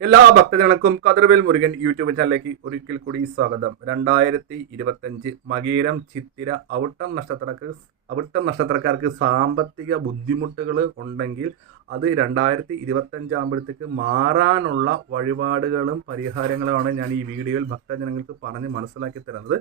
എല്ലാ ഭക്തജനക്കും കതിർവേൽ മുരുകൻ യൂട്യൂബ് ചാനലിലേക്ക് ഒരിക്കൽ കൂടി സ്വാഗതം. രണ്ടായിരത്തി ഇരുപത്തഞ്ച് മകീരം ചിത്തിര അവിട്ടം നക്ഷത്രക്കാർക്ക് അവിട്ടം നക്ഷത്രക്കാർക്ക് സാമ്പത്തിക ബുദ്ധിമുട്ടുകൾ ഉണ്ടെങ്കിൽ അത് രണ്ടായിരത്തി ഇരുപത്തഞ്ചാകുമ്പോഴത്തേക്ക് മാറാനുള്ള വഴിപാടുകളും പരിഹാരങ്ങളുമാണ് ഞാൻ ഈ വീഡിയോയിൽ ഭക്തജനങ്ങൾക്ക് പറഞ്ഞ് മനസ്സിലാക്കി തരുന്നത്.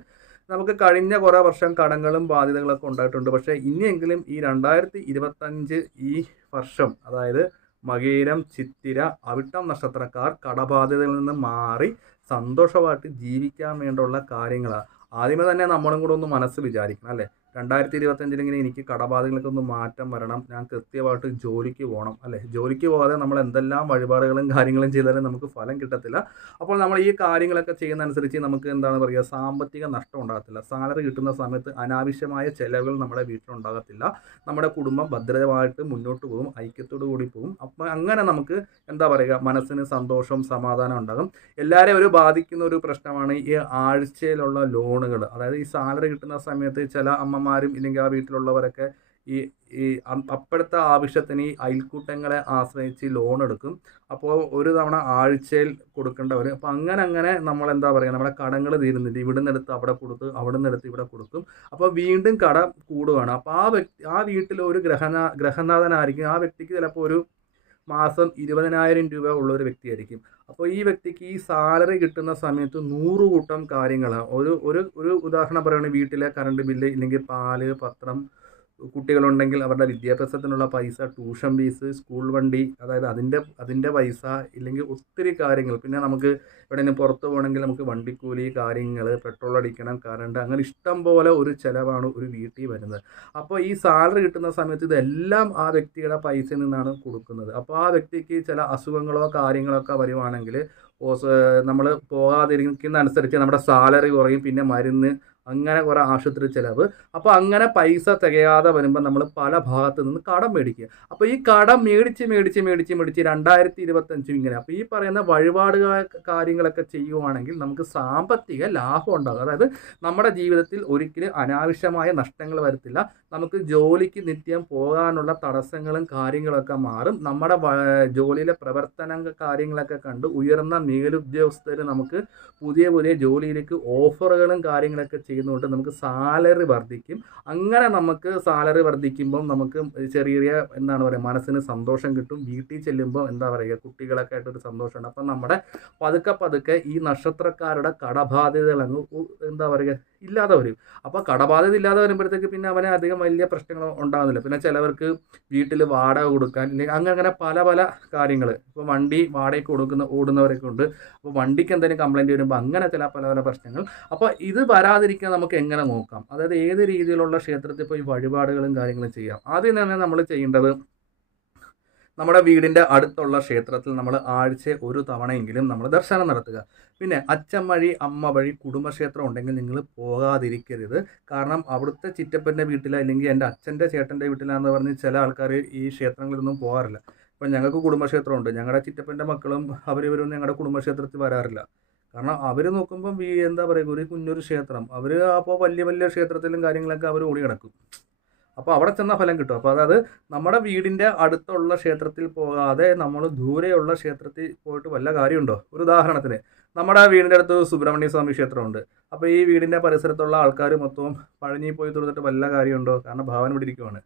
നമുക്ക് കഴിഞ്ഞ കുറേ വർഷം കടങ്ങളും ബാധ്യതകളൊക്കെ ഉണ്ടായിട്ടുണ്ട്. പക്ഷേ ഇനിയെങ്കിലും ഈ രണ്ടായിരത്തി ഇരുപത്തഞ്ച് ഈ വർഷം അതായത് മകീരം ചിത്തിര അവിട്ടം നക്ഷത്രക്കാർ കടബാധ്യതയിൽ നിന്ന് മാറി സന്തോഷമായിട്ട് ജീവിക്കാൻ വേണ്ടിയുള്ള കാര്യങ്ങളാണ് ആദ്യമേ തന്നെ നമ്മളും കൂടെ ഒന്ന് മനസ്സ് വിചാരിക്കണം അല്ലേ? രണ്ടായിരത്തി ഇരുപത്തഞ്ചിൽ ഇങ്ങനെ എനിക്ക് കടബാധകളൊക്കെ ഒന്ന് മാറ്റം വരണം. ഞാൻ കൃത്യമായിട്ട് ജോലിക്ക് പോകണം അല്ലേ? ജോലിക്ക് പോകാതെ നമ്മൾ എന്തെല്ലാം വഴിപാടുകളും കാര്യങ്ങളും ചെയ്താലും നമുക്ക് ഫലം കിട്ടത്തില്ല. അപ്പോൾ നമ്മൾ ഈ കാര്യങ്ങളൊക്കെ ചെയ്യുന്ന അനുസരിച്ച് നമുക്ക് എന്താണ് പറയുക സാമ്പത്തിക നഷ്ടം ഉണ്ടാകത്തില്ല. സാലറി കിട്ടുന്ന സമയത്ത് അനാവശ്യമായ ചിലവുകൾ നമ്മുടെ വീട്ടിലുണ്ടാകത്തില്ല. നമ്മുടെ കുടുംബം ഭദ്രമായിട്ട് മുന്നോട്ട് പോകും ഐക്യത്തോടു കൂടി പോകും. അപ്പം അങ്ങനെ നമുക്ക് എന്താ പറയുക മനസ്സിന് സന്തോഷം സമാധാനം ഉണ്ടാകും. എല്ലാവരെയും ഒരു ബാധിക്കുന്ന ഒരു പ്രശ്നമാണ് ഈ ആഴ്ചയിലുള്ള ലോണുകൾ അതായത് ഈ സാലറി കിട്ടുന്ന സമയത്ത് ചില അമ്മമാരും ഇല്ലെങ്കിൽ ആ വീട്ടിലുള്ളവരൊക്കെ ഈ ഈ അപ്പോഴത്തെ ആവശ്യത്തിന് ഈ അയൽക്കൂട്ടങ്ങളെ ആശ്രയിച്ച് ലോൺ എടുക്കും. അപ്പോൾ ഒരു തവണ ആഴ്ചയിൽ കൊടുക്കേണ്ടവർ അപ്പോൾ അങ്ങനെ അങ്ങനെ നമ്മൾ എന്താ പറയുക നമ്മുടെ കടങ്ങൾ തീരുന്നില്ല. ഇവിടെ നിന്ന് എടുത്ത് അവിടെ കൊടുത്ത് അവിടെ നിന്ന് എടുത്ത് ഇവിടെ കൊടുക്കും. അപ്പോൾ വീണ്ടും കട കൂടുകയാണ് അപ്പോൾ ആ വ്യക്തി ആ വീട്ടിൽ ഒരു ഗ്രഹനാ ഗ്രഹനാഥനായിരിക്കും. ആ വ്യക്തിക്ക് ചിലപ്പോൾ ഒരു മാസം ഇരുപതിനായിരം രൂപ ഉള്ള ഒരു വ്യക്തിയായിരിക്കും. അപ്പോൾ ഈ വ്യക്തിക്ക് ഈ സാലറി കിട്ടുന്ന സമയത്ത് നൂറ് കൂട്ടം കാര്യങ്ങൾ ഒരു ഒരു ഒരു ഉദാഹരണം പറയുകയാണെങ്കിൽ വീട്ടിലെ കറണ്ട് ബില്ല് ഇല്ലെങ്കിൽ പാൽ പത്രം കുട്ടികളുണ്ടെങ്കിൽ അവരുടെ വിദ്യാഭ്യാസത്തിനുള്ള പൈസ ട്യൂഷൻ ഫീസ് സ്കൂൾ വണ്ടി അതായത് അതിന്റെ അതിന്റെ പൈസ ഇല്ലെങ്കിൽ ഒത്തിരി കാര്യങ്ങൾ. പിന്നെ നമുക്ക് എവിടെയെങ്കിലും പുറത്ത് പോകണമെങ്കിൽ നമുക്ക് വണ്ടിക്കൂലി കാര്യങ്ങൾ പെട്രോൾ അടിക്കണം കറണ്ട് അങ്ങനെ ഇഷ്ടം പോലെ ഒരു ചിലവാണ് ഒരു വീട്ടിൽ വരുന്നത്. അപ്പോൾ ഈ സാലറി കിട്ടുന്ന സമയത്ത് ഇതെല്ലാം ആ വ്യക്തിയുടെ പൈസയിൽ നിന്നാണ് കൊടുക്കുന്നത്. അപ്പോൾ ആ വ്യക്തിക്ക് ചില അസുഖങ്ങളോ കാര്യങ്ങളോ ഒക്കെ വരുവാണെങ്കിൽ നമ്മൾ പോകാതിരിക്കുന്ന അനുസരിച്ച് നമ്മുടെ സാലറി കുറയും പിന്നെ മരുന്ന് അങ്ങനെ കുറേ ആശുപത്രി ചിലവ്. അപ്പോൾ അങ്ങനെ പൈസ തികയാതെ വരുമ്പോൾ നമ്മൾ പല ഭാഗത്തു നിന്ന് കടം മേടിക്കുക. അപ്പോൾ ഈ കടം മേടിച്ച് മേടിച്ച് മേടിച്ച് മേടിച്ച് രണ്ടായിരത്തി ഇരുപത്തഞ്ചും ഇങ്ങനെ. അപ്പോൾ ഈ പറയുന്ന വഴിപാട് കാര്യങ്ങളൊക്കെ ചെയ്യുവാണെങ്കിൽ നമുക്ക് സാമ്പത്തിക ലാഭം ഉണ്ടാകും. അതായത് നമ്മുടെ ജീവിതത്തിൽ ഒരിക്കലും അനാവശ്യമായ നഷ്ടങ്ങൾ വരത്തില്ല. നമുക്ക് ജോലിക്ക് നിത്യം പോകാനുള്ള തടസ്സങ്ങളും കാര്യങ്ങളൊക്കെ മാറും. നമ്മുടെ ജോലിയിലെ പ്രവർത്തന കാര്യങ്ങളൊക്കെ കണ്ട് ഉയർന്ന മേലുദ്യോഗസ്ഥർ നമുക്ക് പുതിയ പുതിയ ജോലിയിലേക്ക് ഓഫറുകളും കാര്യങ്ങളൊക്കെ ചെയ്യുന്നതുകൊണ്ട് നമുക്ക് സാലറി വർദ്ധിക്കും. അങ്ങനെ നമുക്ക് സാലറി വർദ്ധിക്കുമ്പം നമുക്ക് ചെറിയ ചെറിയ എന്താണ് പറയുക മനസ്സിന് സന്തോഷം കിട്ടും. വീട്ടിൽ ചെല്ലുമ്പോൾ എന്താ പറയുക കുട്ടികളൊക്കെ ആയിട്ടൊരു സന്തോഷമുണ്ട്. അപ്പം നമ്മുടെ പതുക്കെ പതുക്കെ ഈ നക്ഷത്രക്കാരുടെ കടബാധ്യതകൾ അങ്ങ് എന്താ പറയുക ഇല്ലാതെ വരും അപ്പോൾ കടബാധ്യത ഇല്ലാതെ വരുമ്പോഴത്തേക്ക് പിന്നെ അവനെ അധികം വലിയ പ്രശ്നങ്ങൾ ഉണ്ടാകുന്നില്ല പിന്നെ ചിലവർക്ക് വീട്ടിൽ വാടക കൊടുക്കാൻ ഇല്ലെങ്കിൽ അങ്ങനെ അങ്ങനെ പല പല കാര്യങ്ങൾ ഇപ്പോൾ വണ്ടി വാടകയ്ക്ക് കൊടുക്കുന്ന ഓടുന്നവരൊക്കെ ഉണ്ട്. അപ്പോൾ വണ്ടിക്ക് എന്തെങ്കിലും കംപ്ലൈന്റ് വരുമ്പോൾ അങ്ങനെ ചില പല പല പ്രശ്നങ്ങൾ. അപ്പോൾ ഇത് വരാതിരിക്കാൻ നമുക്ക് എങ്ങനെ നോക്കാം? അതായത് ഏത് രീതിയിലുള്ള ക്ഷേത്രത്തിൽ പോയി വഴിപാടുകളും കാര്യങ്ങളും ചെയ്യാം? ആദ്യം തന്നെ നമ്മൾ ചെയ്യേണ്ടത് നമ്മുടെ വീടിന്റെ അടുത്തുള്ള ക്ഷേത്രത്തിൽ നമ്മൾ ആഴ്ച ഒരു തവണയെങ്കിലും നമ്മൾ ദർശനം നടത്തുക. പിന്നെ അച്ഛൻ വഴി അമ്മ വഴി കുടുംബക്ഷേത്രം ഉണ്ടെങ്കിൽ നിങ്ങൾ പോകാതിരിക്കരുത്. കാരണം അവിടുത്തെ ചിറ്റപ്പന്റെ വീട്ടിലാണ് അല്ലെങ്കിൽ എന്റെ അച്ഛന്റെ ചേട്ടന്റെ വീട്ടിലാണെന്ന് പറഞ്ഞ് ചില ആൾക്കാർ ഈ ക്ഷേത്രങ്ങളിലൊന്നും പോകാറില്ല. ഇപ്പം ഞങ്ങൾക്ക് കുടുംബക്ഷേത്രമുണ്ട്. ഞങ്ങളുടെ ചിറ്റപ്പന്റെ മക്കളും അവരിവരൊന്നും ഞങ്ങളുടെ കുടുംബക്ഷേത്രത്തിൽ വരാറില്ല. കാരണം അവർ നോക്കുമ്പം എന്താ പറയുക ഒരു കുഞ്ഞൊരു ക്ഷേത്രം. അവർ അപ്പോൾ വലിയ വലിയ ക്ഷേത്രത്തിലും കാര്യങ്ങളൊക്കെ അവർ ഓടി കിടക്കും അപ്പോൾ അവിടെ ചെന്ന ഫലം കിട്ടും. അപ്പോൾ അതായത് നമ്മുടെ വീടിന്റെ അടുത്തുള്ള ക്ഷേത്രത്തിൽ പോകാതെ നമ്മൾ ദൂരെയുള്ള ക്ഷേത്രത്തിൽ പോയിട്ട് വല്ല കാര്യമുണ്ടോ? ഒരു ഉദാഹരണത്തിന് നമ്മുടെ വീടിന്റെ അടുത്ത് സുബ്രഹ്മണ്യ സ്വാമി ക്ഷേത്രമുണ്ട്. അപ്പോൾ ഈ വീടിന്റെ പരിസരത്തുള്ള ആൾക്കാർ മൊത്തവും പഴഞ്ഞി പോയി തുടർന്നിട്ട് വല്ല കാര്യമുണ്ടോ? കാരണം ഭാവന ഇവിടെ ഇരിക്കുവാണ്.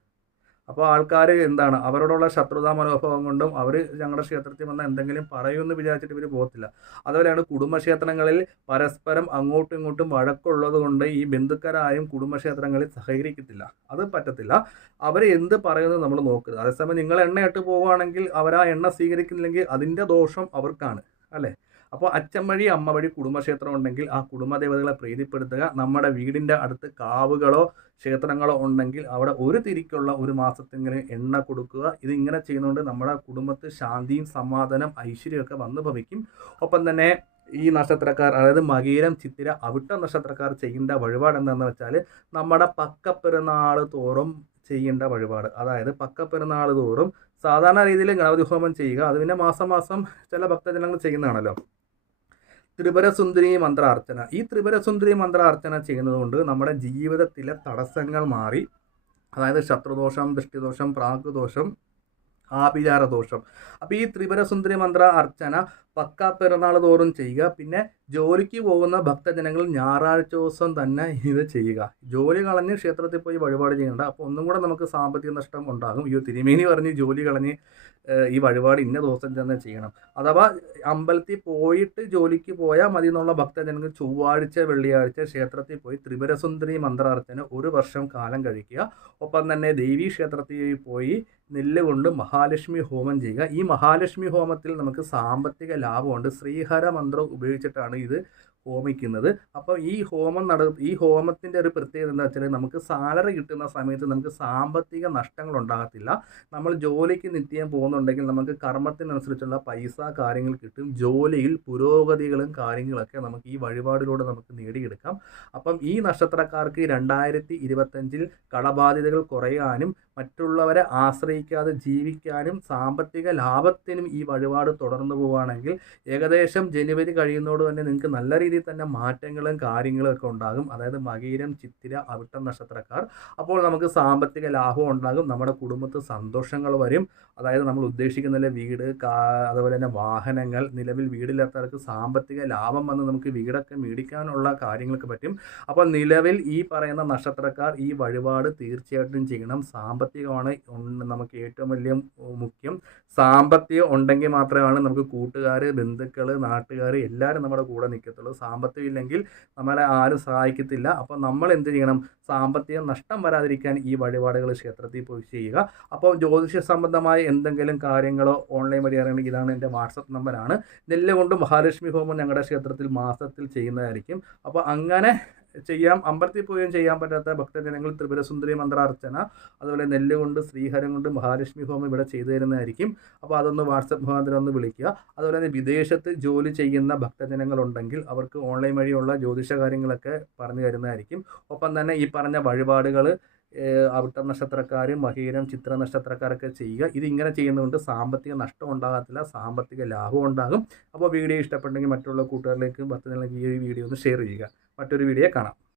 അപ്പോൾ ആൾക്കാർ എന്താണ്? അവരോടുള്ള ശത്രുതാ മനോഭാവം കൊണ്ടും അവർ ഞങ്ങളുടെ ക്ഷേത്രത്തിൽ വന്ന എന്തെങ്കിലും പറയുമെന്ന് വിചാരിച്ചിട്ട് ഇവർ പോകത്തില്ല അതുപോലെയാണ് കുടുംബക്ഷേത്രങ്ങളിൽ പരസ്പരം അങ്ങോട്ടും ഇങ്ങോട്ടും വഴക്കുള്ളത് കൊണ്ട് ഈ ബന്ധുക്കരായും കുടുംബക്ഷേത്രങ്ങളിൽ സഹകരിക്കത്തില്ല. അത് പറ്റത്തില്ല. അവർ എന്ത് പറയുന്നത് നമ്മൾ നോക്കുക അതേസമയം നിങ്ങൾ എണ്ണയിട്ട് പോവുകയാണെങ്കിൽ അവർ ആ എണ്ണ സ്വീകരിക്കുന്നില്ലെങ്കിൽ അതിന്റെ ദോഷം അവർക്കാണ്. അല്ലേ? അപ്പോൾ അച്ഛൻ വഴി അമ്മ വഴി കുടുംബക്ഷേത്രം ഉണ്ടെങ്കിൽ ആ കുടുംബദേവതകളെ പ്രീതിപ്പെടുത്തുക. നമ്മുടെ വീടിന്റെ അടുത്ത് കാവുകളോ ക്ഷേത്രങ്ങളോ ഉണ്ടെങ്കിൽ അവിടെ ഒരു തിരിക്കുള്ള ഒരു മാസത്തിങ്ങനെ എണ്ണ കൊടുക്കുക. ഇതിങ്ങനെ ചെയ്യുന്നതുകൊണ്ട് നമ്മുടെ കുടുംബത്തിൽ ശാന്തിയും സമാധാനം ഐശ്വര്യമൊക്കെ വന്നു ഭവിക്കും. ഒപ്പം തന്നെ ഈ നക്ഷത്രക്കാർ അതായത് മകീരം ചിത്തിര അവിട്ട നക്ഷത്രക്കാർ ചെയ്യേണ്ട വഴിപാട് എന്താണെന്ന് വെച്ചാൽ നമ്മുടെ പക്കപ്പെരുന്നാൾ തോറും ചെയ്യേണ്ട വഴിപാട്. അതായത് പക്കപ്പെരുന്നാൾ തോറും സാധാരണ രീതിയിൽ ഗണപതി ഹോമം ചെയ്യുക. അത് പിന്നെ മാസം മാസം ചില ഭക്തജനങ്ങൾ ചെയ്യുന്നതാണല്ലോ. ത്രിപുരസുന്ദരി മന്ത്രാർച്ചന. ഈ ത്രിപുരസുന്ദരി മന്ത്രാർച്ചന ചെയ്യുന്നതുകൊണ്ട് നമ്മുടെ ജീവിതത്തിലെ തടസ്സങ്ങൾ മാറി. അതായത് ശത്രുദോഷം ദൃഷ്ടിദോഷം പ്രാഗ്ദോഷം ആഭിചാരദോഷം. അപ്പോൾ ഈ ത്രിപുരസുന്ദരി മന്ത്ര അർച്ചന പക്ക പെരുന്നാൾ തോറും ചെയ്യുക. പിന്നെ ജോലിക്ക് പോകുന്ന ഭക്തജനങ്ങൾ ഞായറാഴ്ച ദിവസം തന്നെ ഇത് ചെയ്യുക. ജോലി കളഞ്ഞ് ക്ഷേത്രത്തിൽ പോയി വഴിപാട് ചെയ്യേണ്ട. അപ്പോൾ ഒന്നും കൂടെ നമുക്ക് സാമ്പത്തിക നഷ്ടം ഉണ്ടാകും. ഈ തിരുമേനി പറഞ്ഞ് ജോലി കളഞ്ഞ് ഈ വഴിപാട് ഇന്ന ദിവസം തന്നെ ചെയ്യണം. അഥവാ അമ്പലത്തിൽ പോയിട്ട് ജോലിക്ക് പോയാൽ മതി എന്നുള്ള ഭക്തജനങ്ങൾ ചൊവ്വാഴ്ച വെള്ളിയാഴ്ച ക്ഷേത്രത്തിൽ പോയി ത്രിപുരസുന്ദരി മന്ത്രാർത്ഥന ഒരു വർഷം കാലം കഴിക്കുക. ഒപ്പം തന്നെ ദേവീ ക്ഷേത്രത്തിൽ പോയി നെല്ല് കൊണ്ട് മഹാലക്ഷ്മി ഹോമം ചെയ്യുക. ഈ മഹാലക്ഷ്മി ഹോമത്തിൽ നമുക്ക് സാമ്പത്തിക ലാഭമുണ്ട്. ശ്രീഹര മന്ത്രം ഉപയോഗിച്ചിട്ടാണ് ഇത് ഹോമിക്കുന്നത്. അപ്പോൾ ഈ ഹോമം നട ഈ ഹോമത്തിന്റെ ഒരു പ്രത്യേകത എന്താ വെച്ചാൽ നമുക്ക് സാലറി കിട്ടുന്ന സമയത്ത് നമുക്ക് സാമ്പത്തിക നഷ്ടങ്ങൾ ഉണ്ടാകത്തില്ല. നമ്മൾ ജോലിക്ക് നിത്യം പോകുന്നുണ്ടെങ്കിൽ നമുക്ക് കർമ്മത്തിനനുസരിച്ചുള്ള പൈസ കാര്യങ്ങൾ കിട്ടും. ജോലിയിൽ പുരോഗതികളും കാര്യങ്ങളൊക്കെ നമുക്ക് ഈ വഴിപാടിലൂടെ നമുക്ക് നേടിയെടുക്കാം. അപ്പം ഈ നക്ഷത്രക്കാർക്ക് രണ്ടായിരത്തി ഇരുപത്തഞ്ചിൽ കടബാധ്യതകൾ കുറയാനും മറ്റുള്ളവരെ ആശ്രയിക്കാതെ ജീവിക്കാനും സാമ്പത്തിക ലാഭത്തിനും ഈ വഴിപാട് തുടർന്നു പോവുകയാണെങ്കിൽ ഏകദേശം ജനുവരി കഴിയുന്നതോട് തന്നെ നിങ്ങൾക്ക് നല്ല രീതിയിൽ തന്നെ മാറ്റങ്ങളും കാര്യങ്ങളും ഒക്കെ ഉണ്ടാകും. അതായത് മകീരം ചിത്തിര അവിട്ടം നക്ഷത്രക്കാർ. അപ്പോൾ നമുക്ക് സാമ്പത്തിക ലാഭം ഉണ്ടാകും. നമ്മുടെ കുടുംബത്തിൽ സന്തോഷങ്ങൾ വരും. അതായത് നമ്മൾ ഉദ്ദേശിക്കുന്ന വീട് അതുപോലെ തന്നെ വാഹനങ്ങൾ നിലവിൽ വീടില്ലാത്തവർക്ക് സാമ്പത്തിക ലാഭം വന്ന് നമുക്ക് വീടൊക്കെ മേടിക്കാനുള്ള കാര്യങ്ങൾക്ക് പറ്റും. അപ്പോൾ നിലവിൽ ഈ പറയുന്ന നക്ഷത്രക്കാർ ഈ വഴിപാട് തീർച്ചയായിട്ടും ചെയ്യണം. സാമ്പത്തികമാണ് നമുക്ക് ഏറ്റവും വലിയ മുഖ്യം. സാമ്പത്തികം ഉണ്ടെങ്കിൽ മാത്രമാണ് നമുക്ക് കൂട്ടുകാർ ബന്ധുക്കൾ നാട്ടുകാർ എല്ലാവരും നമ്മുടെ കൂടെ നിൽക്കത്തുള്ളൂ. സാമ്പത്തികം ഇല്ലെങ്കിൽ നമ്മളെ ആരും സഹായിക്കത്തില്ല. അപ്പോൾ നമ്മൾ എന്ത് ചെയ്യണം? സാമ്പത്തിക നഷ്ടം വരാതിരിക്കാൻ ഈ വഴിപാടുകൾ ക്ഷേത്രത്തിൽ പോയി ചെയ്യുക. അപ്പോൾ ജ്യോതിഷ സംബന്ധമായ എന്തെങ്കിലും കാര്യങ്ങളോ ഓൺലൈൻ വഴി അറിയണമെങ്കിൽ ഇതാണ് എന്റെ വാട്സപ്പ് നമ്പറാണ്. നെല്ല് കൊണ്ട് മഹാലക്ഷ്മി ഹോമം ഞങ്ങളുടെ ക്ഷേത്രത്തിൽ മാസത്തിൽ ചെയ്യുന്നതായിരിക്കും. അപ്പോൾ അങ്ങനെ ചെയ്യാം അമ്പലത്തിൽ പോവുകയും ചെയ്യാൻ പറ്റാത്ത ഭക്തജനങ്ങൾ ത്രിപുരസുന്ദരി മന്ത്രാർച്ചന അതുപോലെ നെല്ല് കൊണ്ട് ശ്രീഹരം കൊണ്ട് മഹാലക്ഷ്മി ഹോമം ഇവിടെ ചെയ്തു തരുന്നതായിരിക്കും. അപ്പോൾ അതൊന്ന് വാട്സപ്പ് മുഖാന്തരം ഒന്ന് വിളിക്കുക. അതുപോലെ തന്നെ വിദേശത്ത് ജോലി ചെയ്യുന്ന ഭക്തജനങ്ങളുണ്ടെങ്കിൽ അവർക്ക് ഓൺലൈൻ വഴിയുള്ള ജ്യോതിഷ കാര്യങ്ങളൊക്കെ പറഞ്ഞു തരുന്നതായിരിക്കും. ഒപ്പം തന്നെ ഈ പറഞ്ഞ വഴിപാടുകൾ അവിട്ട നക്ഷത്രക്കാർ മഹീരം ചിത്ര നക്ഷത്രക്കാരൊക്കെ ചെയ്യുക. ഇതിങ്ങനെ ചെയ്യുന്നതുകൊണ്ട് സാമ്പത്തിക നഷ്ടം ഉണ്ടാകത്തില്ല സാമ്പത്തിക ലാഭം ഉണ്ടാകും. അപ്പോൾ വീഡിയോ ഇഷ്ടപ്പെട്ടെങ്കിൽ മറ്റുള്ള കൂട്ടുകാരിലേക്കും ഭക്തജനങ്ങളിലേക്ക് ഈ വീഡിയോ ഒന്ന് ഷെയർ ചെയ്യുക. മറ്റൊരു വീഡിയോ കാണാം.